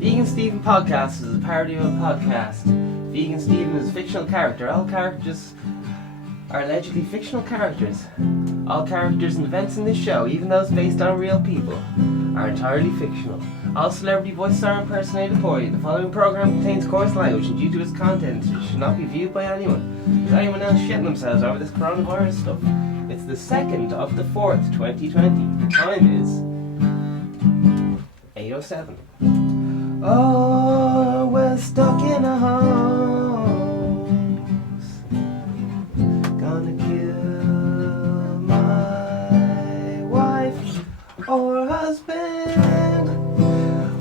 Vegan Stephen Podcast is a parody of a podcast. Vegan Stephen is a fictional character. All characters are allegedly fictional characters. All characters and events in this show, even those based on real people, are entirely fictional. All celebrity voices are impersonated poorly. The following program contains coarse language and due to its content it should not be viewed by anyone. Is anyone else shitting themselves over this coronavirus stuff? It's the 2nd of the 4th, 2020. The time is 8:07. Oh, we're stuck in a house. Gonna kill my wife or husband.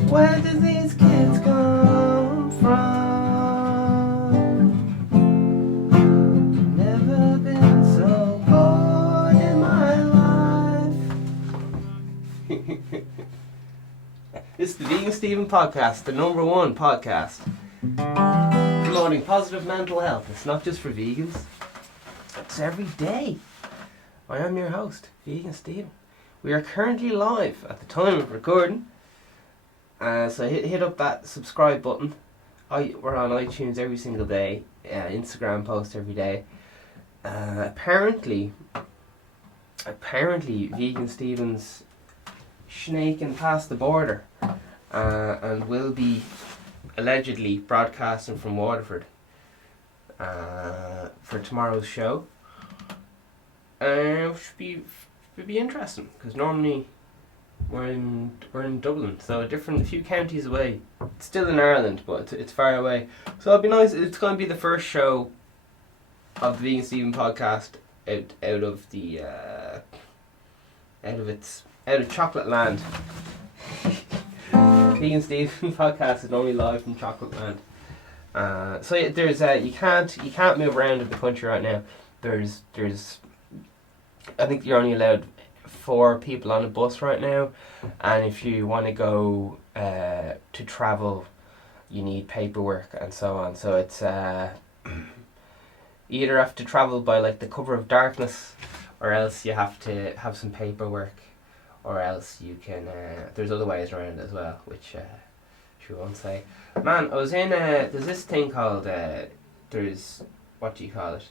Where did these kids come from? Never been so bored in my life. This is the Vegan Stephen Podcast, the #1 podcast promoting positive mental health. It's not just for vegans, it's every day. I am your host, Vegan Stephen. We are currently live at the time of recording, so hit up that subscribe button. We're on iTunes every single day, Instagram post every day. Apparently Vegan Stephen's snaking past the border and will be allegedly broadcasting from Waterford for tomorrow's show. Should be interesting because normally we're in Dublin, so a few counties away. It's still in Ireland, but it's far away. So it'll be nice. It's going to be the first show of the Vegan Stephen Podcast out of Chocolate Land. Vegan Stephen Podcast is normally live from Chocolate Land. So yeah, there's you can't move around in the country right now. There's I think you're only allowed 4 people on a bus right now, and if you want to go to travel, you need paperwork and so on. So it's you either have to travel by like the cover of darkness, or else you have to have some paperwork, or else you can there's other ways around it as well, which we won't say. Man, I was in there's this thing called there's, what do you call it?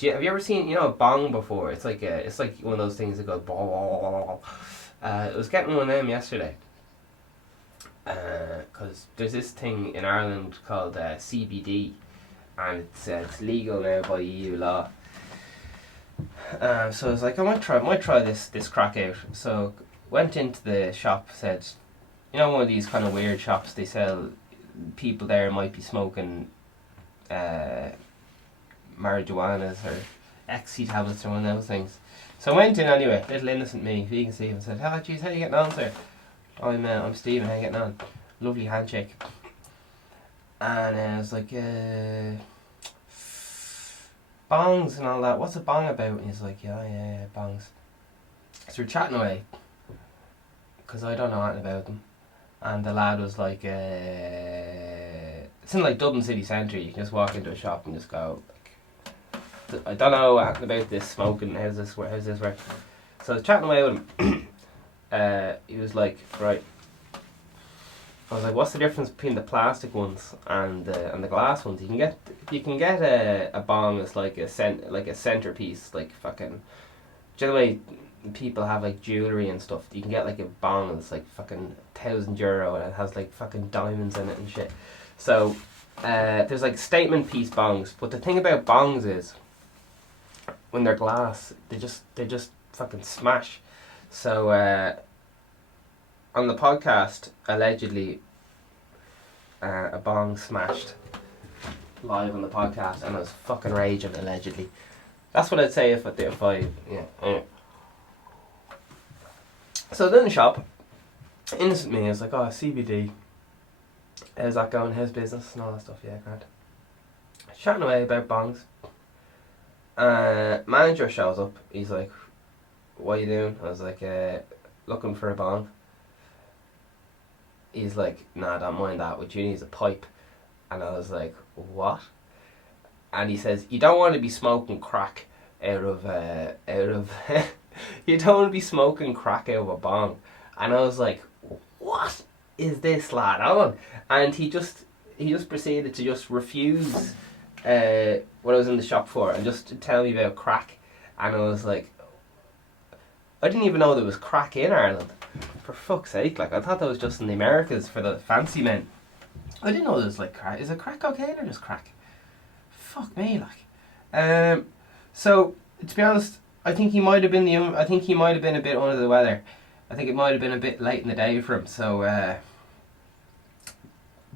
Have you ever seen a bong before? It's like one of those things that goes blah. I was getting one of them yesterday because there's this thing in Ireland called CBD, and it's legal now by EU law. So I was like, I might try this crack out. So went into the shop, said, one of these kind of weird shops, they sell, people there might be smoking marijuanas or ecstasy tablets or one of those things. So I went in anyway, little innocent me, Vegan Stephen, said, "Oh jeez, how you getting on, sir?" I'm Stephen, how you getting on? Lovely handshake. And I was like, bongs and all that, what's a bong about? And he's like, yeah, bongs. So we're chatting away, because I don't know anything about them. And the lad was like, it's in like Dublin city centre, you can just walk into a shop and just go, like, I don't know anything about this smoking, how's this work? So I was chatting away with him. He was like, right. I was like, what's the difference between the plastic ones and the glass ones? You can get a bong that's like a centerpiece, like fucking. Do you know the way people have like jewellery and stuff? You can get like a bong that's like fucking €1,000 and it has like fucking diamonds in it and shit. So there's like statement piece bongs, but the thing about bongs is when they're glass, they just fucking smash. So on the podcast, allegedly, a bong smashed live on the podcast, and I was fucking raging. Allegedly, that's what I'd say if I Anyway. So then the shop, innocent me, I was like, "Oh, CBD, how's that going? How's business and all that stuff?" Yeah, grand. Chatting away about bongs. Manager shows up. He's like, "What are you doing?" I was like, "Looking for a bong." He's like, "Nah, don't mind that. What you need is a pipe." And I was like, "What?" And he says, "You don't want to be smoking crack out of you don't want to be smoking crack out of a bong." And I was like, "What?" is this lad on? And he just proceeded to just refuse what I was in the shop for and just to tell me about crack. And I was like, I didn't even know there was crack in Ireland. For fuck's sake, like, I thought that was just in the Americas for the fancy men. I didn't know there was like crack. Is it crack cocaine or just crack? Fuck me, like. So to be honest, I think he might have been I think he might have been a bit under the weather. I think it might have been a bit late in the day for him. So,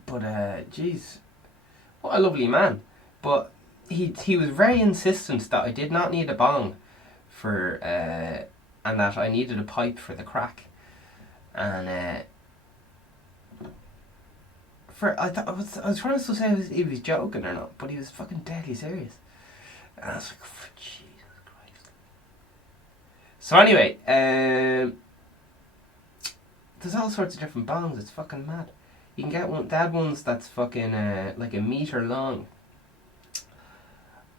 jeez, what a lovely man. But he was very insistent that I did not need a bong for, and that I needed a pipe for the crack. And I was trying to say he was joking or not, but he was fucking deadly serious. And I was like, oh, Jesus Christ. So anyway, there's all sorts of different bongs. It's fucking mad. You can get one. They had ones that's fucking like a meter long.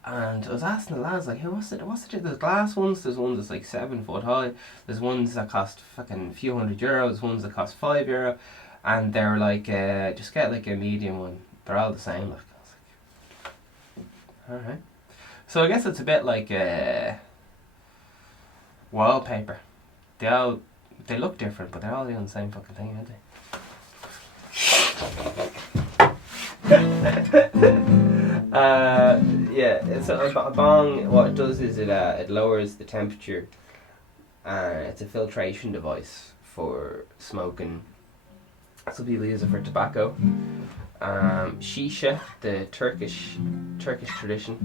And I was asking the lads, like, hey, what's it? There's glass ones. There's ones that's like 7 foot high. There's ones that cost fucking a few €100. There's ones that cost €5. And they're like, just get like a medium one. They're all the same. Like, I was like, all right. So I guess it's a bit like wallpaper. They look different, but they're all doing the same fucking thing, aren't they? Yeah, it's a bong. What it does is it lowers the temperature. It's a filtration device for smoking. Some people use it for tobacco. Shisha, the Turkish tradition,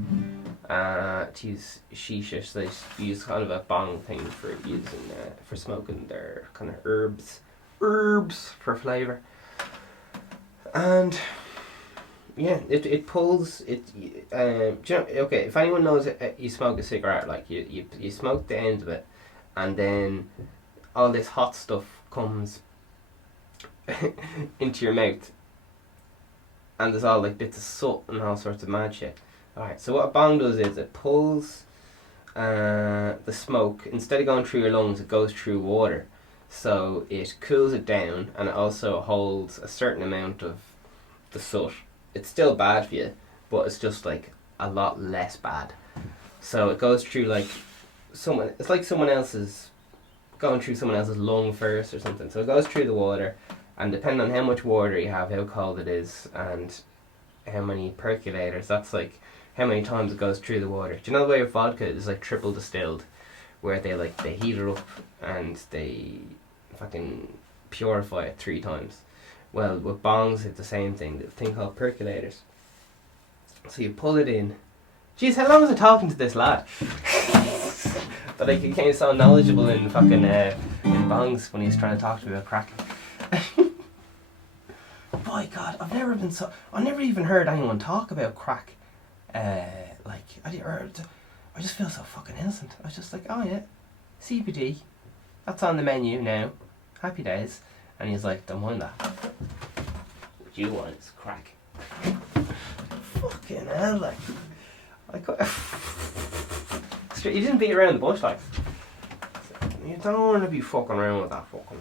to use shisha, so they use kind of a bong thing for using for smoking their kind of herbs for flavour. And yeah, it pulls it. Do you know, okay, if anyone knows it, you smoke a cigarette, like you smoke the end of it, and then all this hot stuff comes into your mouth, and there's all like bits of soot and all sorts of mad shit. Alright, so what a bong does is it pulls the smoke. Instead of going through your lungs, it goes through water, so it cools it down, and it also holds a certain amount of the soot. It's still bad for you, but it's just like a lot less bad. So it goes through like it's like someone else's going through someone else's lung first or something. So it goes through the water, and depending on how much water you have, how cold it is, and how many percolators, that's like how many times it goes through the water. Do you know the way of vodka is like triple distilled, where they heat it up and they fucking purify it 3 times? Well, with bongs it's the same thing. The thing called percolators. So you pull it in. Jeez, how long was I talking to this lad? That I became so knowledgeable in fucking in bongs when he was trying to talk to me about crack. My God, I've never even heard anyone talk about crack. Like I just feel so fucking innocent. I was just like, oh yeah, CBD, that's on the menu now. Happy days. And he's like, don't mind that. What you want is crack. Fucking hell, like. You didn't beat around the bush, like. You don't want to be fucking around with that fucking.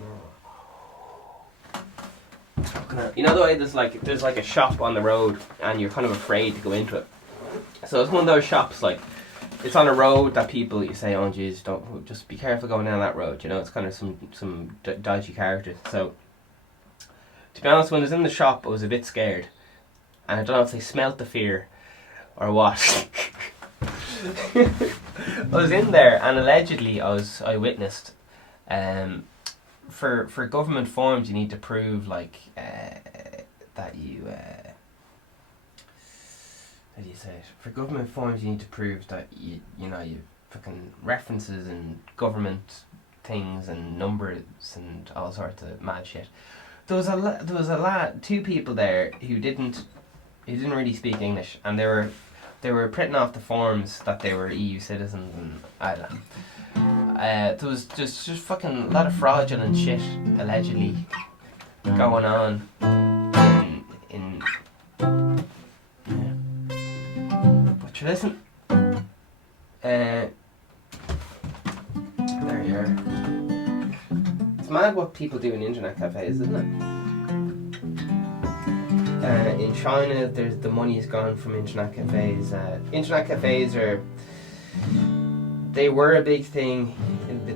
You know the way there's like a shop on the road and you're kind of afraid to go into it. So it's one of those shops, like, it's on a road that people, you say, oh jeez, don't, just be careful going down that road, you know, it's kind of some dodgy characters. So, to be honest, when I was in the shop, I was a bit scared. And I don't know if they smelt the fear or what. I was in there, and allegedly I witnessed, for government forms you need to prove, like, that you, how do you say it? For government forms, you need to prove that you fucking references and government things and numbers and all sorts of mad shit. There was a lad, 2 people there who didn't really speak English, and they were printing off the forms that they were EU citizens, and I don't know. There was just fucking a lot of fraudulent shit allegedly going on in But listen, there you are. It's mad what people do in internet cafes, isn't it? In China, the money is gone from internet cafes. Internet cafes they were a big thing in the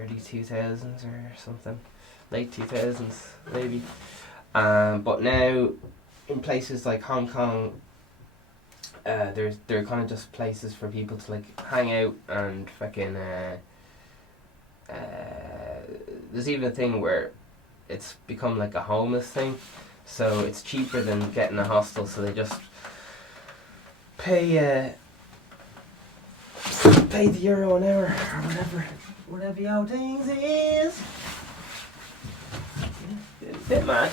early 2000s or something, late 2000s maybe. But now, in places like Hong Kong, they're kind of just places for people to like hang out and fucking. There's even a thing where it's become like a homeless thing, so it's cheaper than getting a hostel. So they just pay the euro an hour or whatever your things is. Bit mad.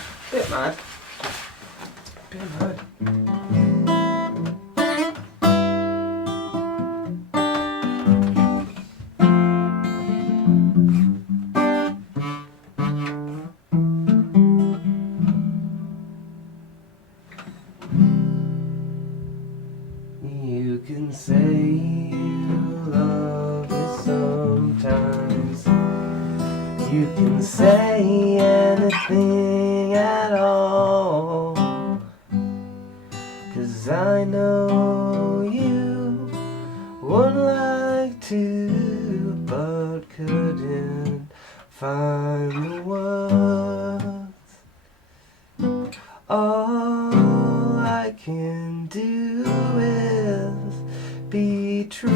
You can say you love me sometimes. You can say anything at all, 'cause I know you would like to, but couldn't find the words. All I can do is be true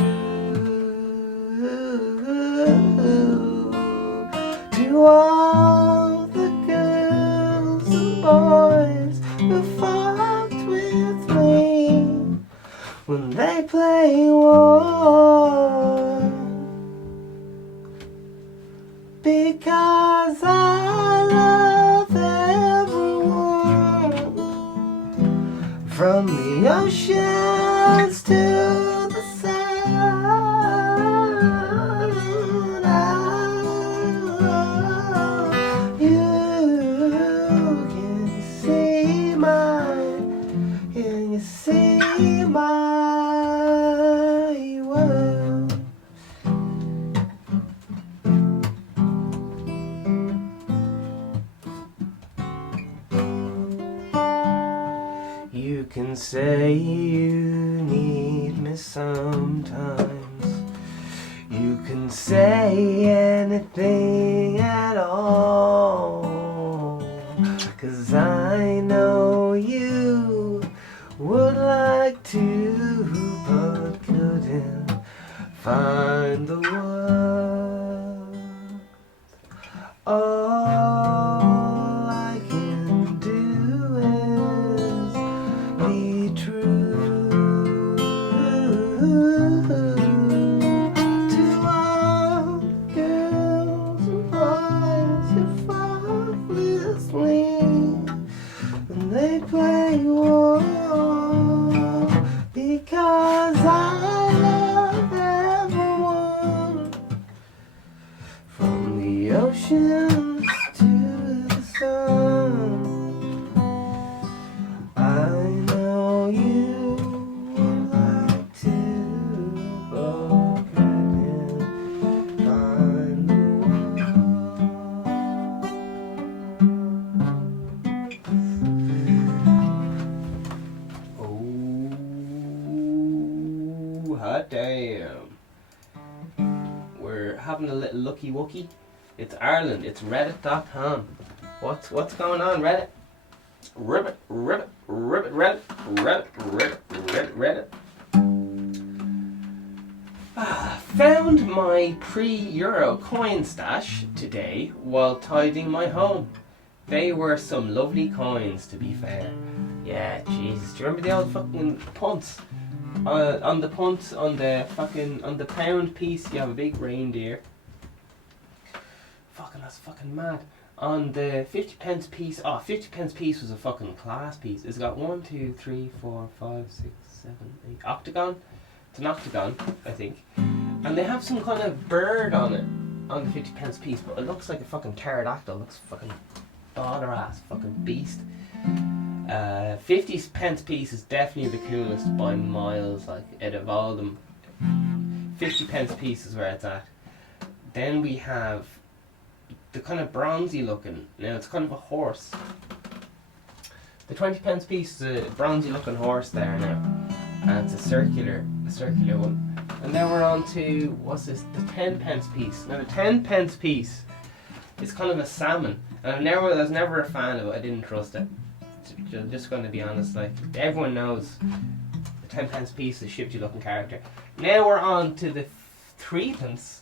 to all the girls and boys who fought with me when they play war, because I love everyone, from the oceans to the sun. I love you. Can you see my world? You can say you need me sometimes. You can say anything at all, 'cause I know you would like to, but couldn't find the words. All I can do is be true to all girls and boys who fought with me when they play war, because I love everyone, from the oceans to the sun. I know you would like to, but couldn't find the words. Oh, hot damn. We're having a little looky wookie. It's Ireland. It's Reddit.com. What's going on, Reddit? Reddit. Found my pre-Euro coin stash today while tidying my home. They were some lovely coins, to be fair. Yeah, Jesus. Do you remember the old fucking punts? On the pound piece, you have a big reindeer. That's fucking mad. On the 50 pence piece, 50 pence piece was a fucking class piece. It's got 1, 2, 3, 4, 5, 6, 7, 8 octagon. It's an octagon, I think. And they have some kind of bird on it, on the 50 pence piece, but it looks like a fucking pterodactyl. It looks fucking baller ass, fucking beast. 50 pence piece is definitely the coolest by miles, like out of all them. 50 pence piece is where it's at. Then we have the kind of bronzy looking, now it's kind of a horse. The 20p piece is a bronzy looking horse there now, and it's a circular one. And then we're on to, what's this, the 10p piece. Now the 10p piece is kind of a salmon, and I was never a fan of it. I didn't trust it. I'm just going to be honest, like, everyone knows the 10p piece is a shifty looking character. Now we're on to the 3p,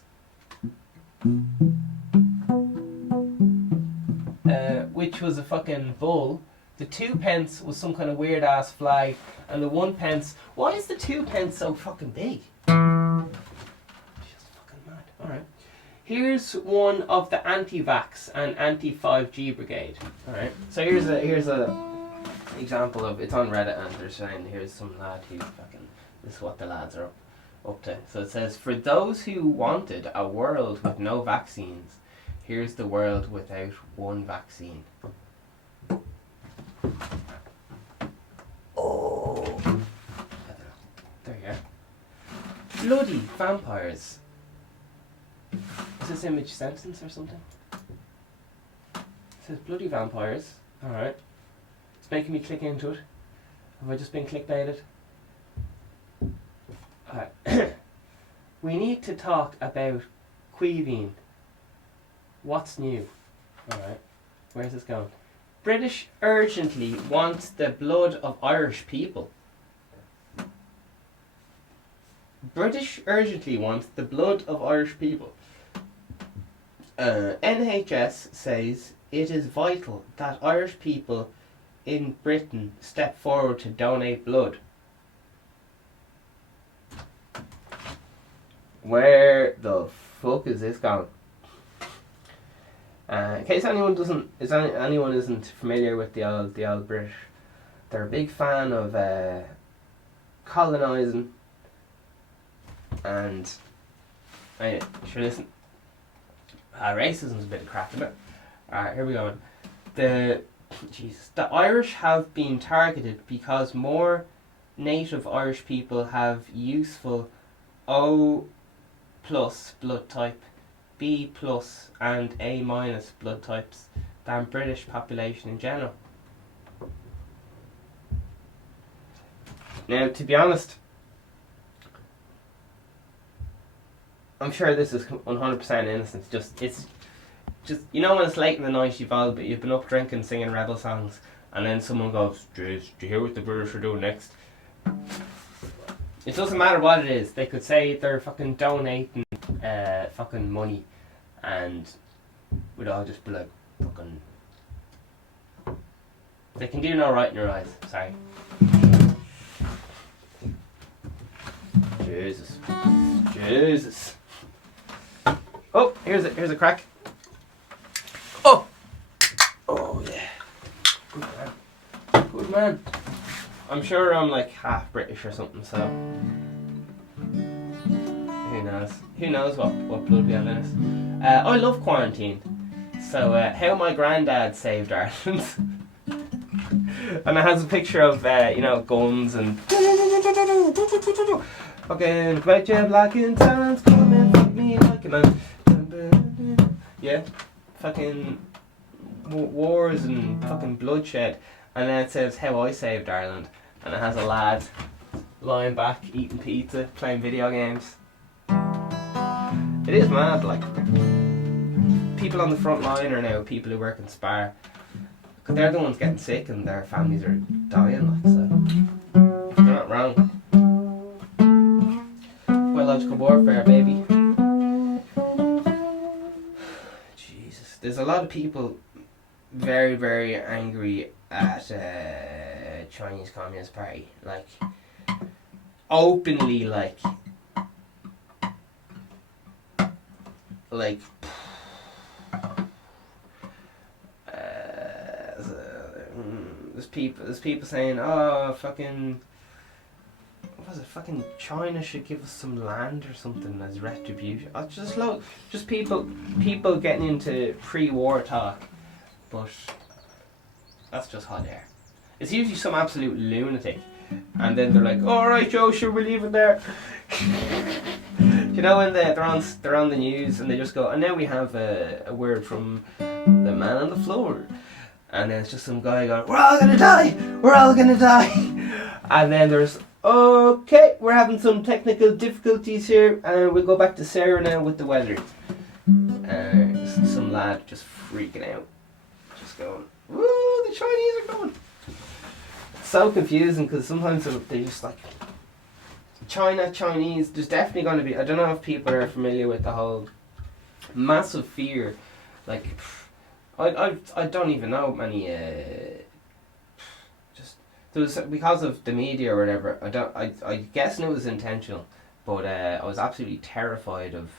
which was a fucking bull. The 2p was some kind of weird ass flag, and the 1p, why is the 2p so fucking big? Just fucking mad. Alright. Here's one of the anti-vax and anti-5G brigade. Alright. So here's a example of, it's on Reddit, and they're saying here's some lad who fucking, this is what the lads are up to. So it says, for those who wanted a world with no vaccines, here's the world without one vaccine. Oh, there you go. Bloody vampires. Is this image sentence or something? It says bloody vampires. Alright. It's making me click into it. Have I just been clickbaited? Alright. We need to talk about Queeveen. What's new? Alright. Where's this going? British urgently wants the blood of Irish people. British urgently wants the blood of Irish people. NHS says it is vital that Irish people in Britain step forward to donate blood. Where the fuck is this going? In case anyone isn't familiar with the old British, they're a big fan of colonising, and sure, listen, racism's a bit of crap, isn't it? Alright, here we go. The Irish have been targeted because more native Irish people have useful O+ blood type, B+ and A- blood types than British population in general. Now, to be honest, I'm sure this is 100% innocent. It's just, you know, when it's late in the night, you've been up drinking, singing rebel songs, and then someone goes, "Jeez, do you hear what the British are doing next?" It doesn't matter what it is. They could say they're fucking donating fucking money, and we'd all just be like, fucking, they can do no right in your eyes. Sorry. Jesus. Oh, here's a crack. Oh yeah. Good man. I'm sure I'm like half British or something, so who knows what blood we have in us. I love quarantine. So how my granddad saved Ireland. And it has a picture of guns and fucking quite your black and tans, come and fuck me like a man. Yeah, fucking wars and fucking bloodshed. And then it says how I saved Ireland, and it has a lad lying back eating pizza, playing video games. It is mad, like, people on the front line are now people who work in Spar, because they're the ones getting sick and their families are dying, like, so they're not wrong. Biological warfare, baby. Jesus, there's a lot of people very, very angry at Chinese Communist Party, like, openly, like there's people saying, oh, fucking, what was it, fucking China should give us some land or something as retribution. Just people getting into pre-war talk, but that's just hot air. It's usually some absolute lunatic, and then they're like, alright Joe, sure, we'll leave it there. You know, when they're on the news and they just go, and now we have a word from the man on the floor. And then it's just some guy going, we're all gonna die! We're all gonna die! And then there's, okay, we're having some technical difficulties here, and we'll go back to Sarah now with the weather. Some lad just freaking out. Just going, woo, the Chinese are coming! It's so confusing because sometimes they're just like, China, Chinese, there's definitely going to be, I don't know if people are familiar with the whole massive fear, like, I don't even know many, just, there was, because of the media or whatever, I guessing it was intentional, but I was absolutely terrified of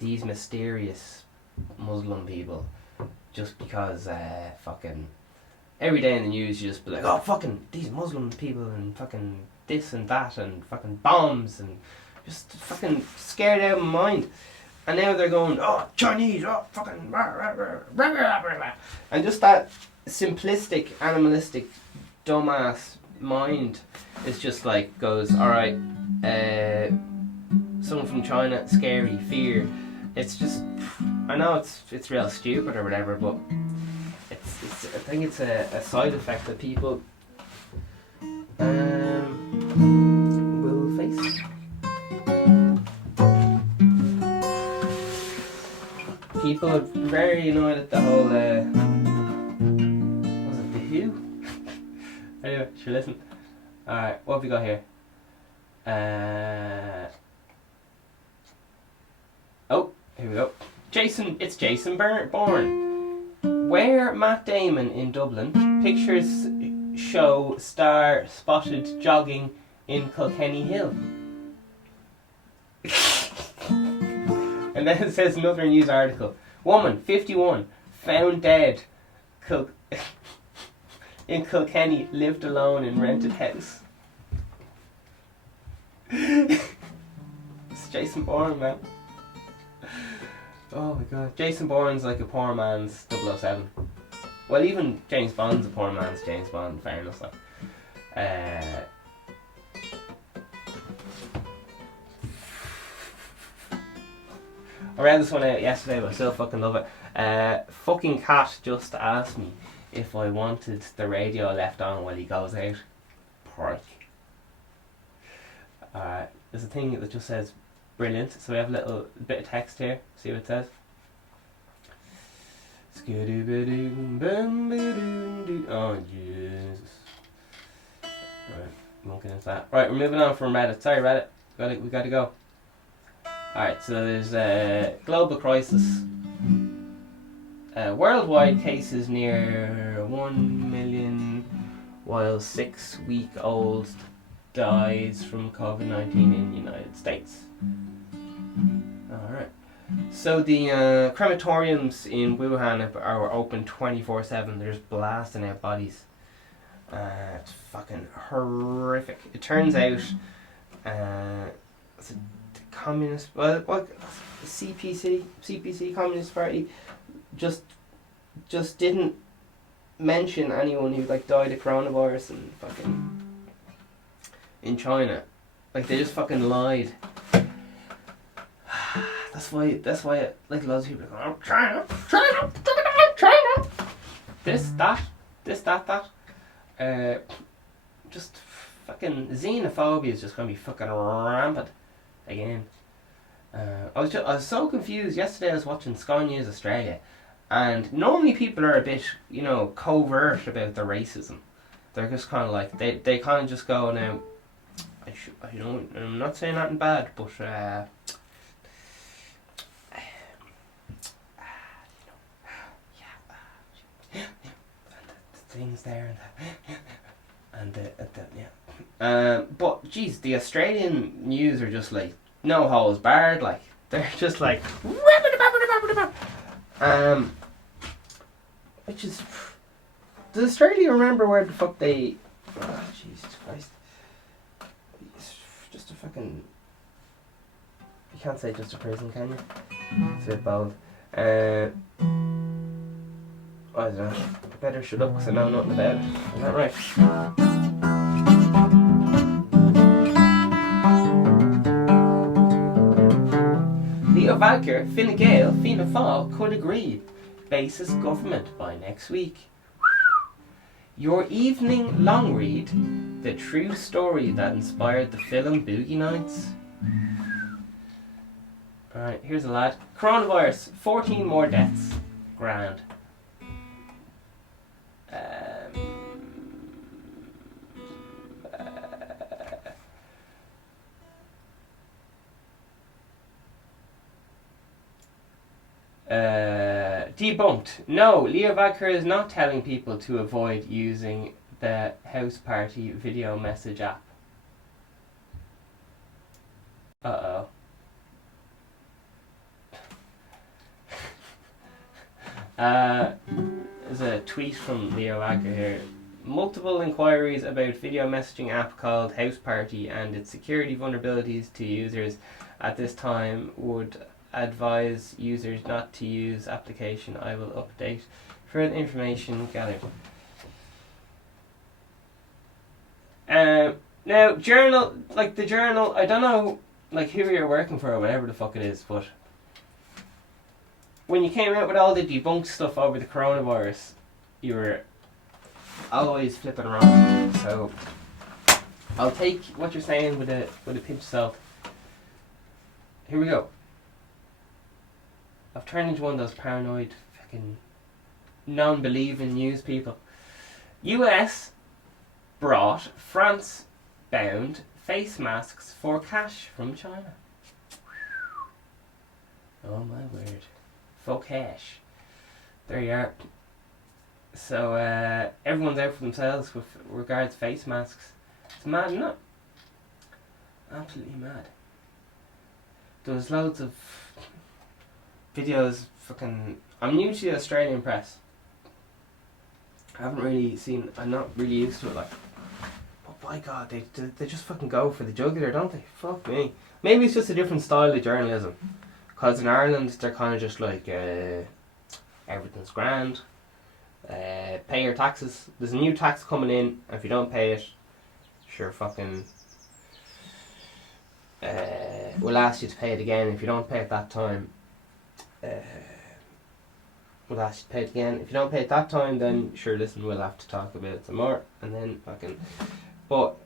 these mysterious Muslim people, just because fucking every day in the news you just be like, oh fucking these Muslim people and fucking this and that and fucking bombs and just fucking scared out of my mind. And now they're going, oh Chinese, oh fucking rah, rah, rah, rah, rah, rah, rah. And just that simplistic, animalistic, dumbass mind is just like goes, alright, someone from China, scary, fear. It's just, I know it's real stupid or whatever, but it's I think it's a side effect that people will face. People are very annoyed at the whole, was it The Who? Anyway, sure, listen. Alright, what have we got here? Oh, here we go. It's Jason Bourne. Where Matt Damon in Dublin, pictures show star spotted jogging in Kilkenny Hill. And then it says another news article. Woman, 51, found dead in Kilkenny, lived alone in rented house. It's Jason Bourne, man. Oh my god. Jason Bourne's like a poor man's 007. Well, even James Bond's a poor man's James Bond, in fairness. Like. I read this one out yesterday, but I still fucking love it. Fucking cat just asked me if I wanted the radio left on while he goes out. Pork. There's a thing that just says brilliant, so we have a little bit of text here. See what it says. Oh Jesus. Right, we won't get into that. Right, we're moving on from Reddit. Sorry Reddit, we gotta go. Alright, so there's a global crisis. Worldwide cases near 1 million, while 6-week-old dies from COVID-19 in the United States. Alright. So the crematoriums in Wuhan are open 24/7. They're just blasting out bodies. It's fucking horrific. It turns out it's a communist, what CPC Communist Party just didn't mention anyone who like died of coronavirus and fucking in China. Like they just fucking lied. That's why like lots of people are going, oh, China. This, that. Just fucking xenophobia is just gonna be fucking rampant again. I was so confused yesterday. I was watching Sky News Australia, and normally people are a bit, covert about their racism. They're just kind of like they kind of just go now. I'm not saying nothing bad, but things there and yeah. But geez, the Australian news are just like no holds barred. Like they're just like which is, does Australia remember where the fuck they? Oh, Jesus Christ! It's just a fucking. You can't say just a prison, can you? It's a bit bold. I don't know. I better shut up because I know nothing about it. Is that right? Leo Vacker, Fine Gael, Fianna Fáil could agree. basis government by next week. Your evening long read, the true story that inspired the film Boogie Nights. Alright, here's a lad. Coronavirus, 14 more deaths. Grand. Debunked. No, Leo Varadkar is not telling people to avoid using the house party video message app. Uh-oh. There's a tweet from Leo Varadkar here. Multiple inquiries about video messaging app called House Party and its security vulnerabilities to users at this time would advise users not to use application. I will update further information gathered. Now, journal, like the journal, I don't know like who you're working for or whatever the fuck it is, but when you came out with all the debunked stuff over the coronavirus, you were always flipping around. So I'll take what you're saying with a pinch of salt. Here we go. I've turned into one of those paranoid fucking non-believing news people. US brought France-bound face masks for cash from China. Oh my word. For cash. There you are. So everyone's out for themselves with regards to face masks. It's mad, isn't it? Absolutely mad. There's loads of videos fucking... I'm new to the Australian press. I haven't really seen... I'm not really used to it, like... But by God, they just fucking go for the jugular, don't they? Fuck me. Maybe it's just a different style of journalism. Because in Ireland, they're kind of just like... everything's grand. Pay your taxes. There's a new tax coming in, and if you don't pay it, sure fucking... we'll ask you to pay it again. If you don't pay it that time, we'll ask you to pay it again. If you don't pay it that time, then sure, listen, we'll have to talk about it some more, and then fucking... But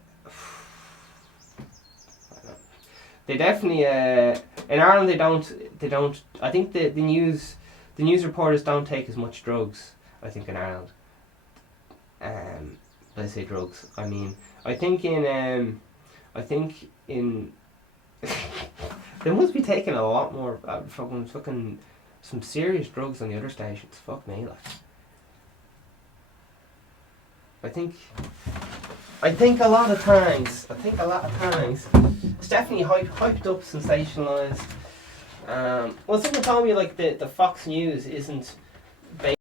they definitely in Ireland they don't. I think the news reporters don't take as much drugs. I think in Ireland. When I say drugs, I mean I think in they must be taking a lot more fucking some serious drugs on the other stations. Fuck me, like. I think a lot of times it's definitely hyped up, sensationalised. Well, someone told me like the Fox News isn't based.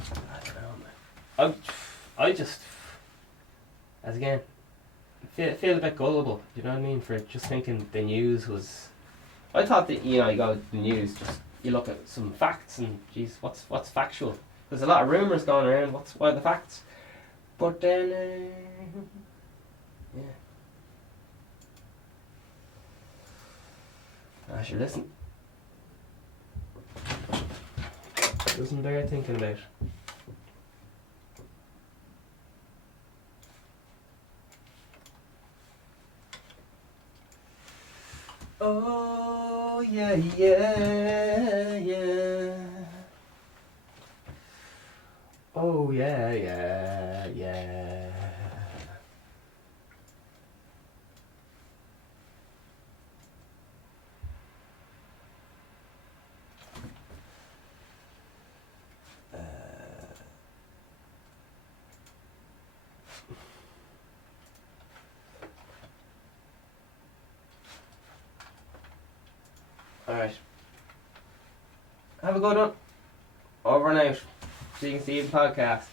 I don't know, man. I just, as again, feel a bit gullible. You know what I mean? For just thinking the news was. I thought that you go to the news, just you look at some facts and geez, what's factual? There's a lot of rumours going around. What are the facts? But then, yeah. I should listen. Doesn't bear thinking about. Oh yeah, yeah, yeah. Oh yeah, yeah, yeah. Alright. Have a good one. Over and out. See you in the podcast.